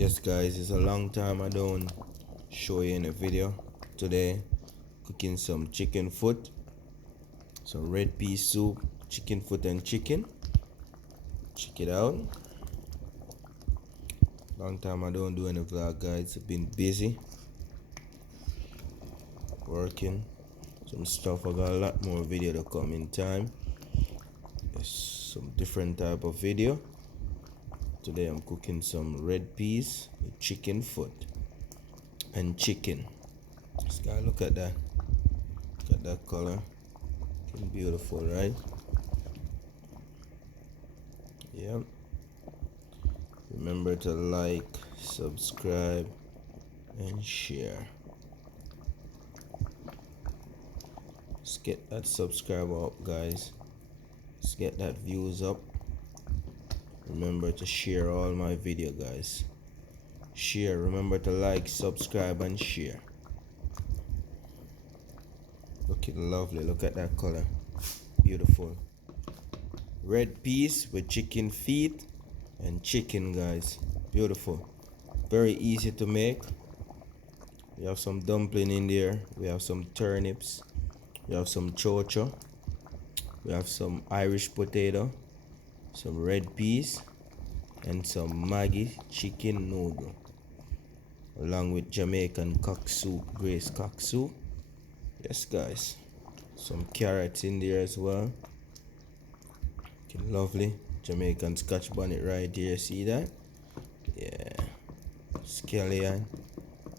Yes guys, it's a long time I don't show you in a video. Today cooking some chicken foot, some red pea soup, chicken foot and chicken. Check it out. Long time I don't do any vlog guys. I've been busy working some stuff. I got a lot more video to come in time. There's some different type of video. Today I'm cooking some red peas with chicken foot and chicken. This guy, look at that. Look at that color. Looking beautiful, right? Yep. Remember to like, subscribe, and share. Let's get that subscriber up, guys. Let's get that views up. Remember to share all my video, guys. Share. Remember to like, subscribe, and share. Looking lovely. Look at that color. Beautiful. Red peas with chicken feet and chicken, guys. Beautiful. Very easy to make. We have some dumpling in there. We have some turnips. We have some chocho. We have some Irish potato, some red peas, and some Maggi chicken noodle, along with Jamaican cock soup, braised cock soup. Yes guys, some carrots in there as well. Looking lovely. Jamaican scotch bonnet right here, see that? Yeah. Scallion,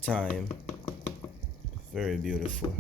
thyme, very beautiful.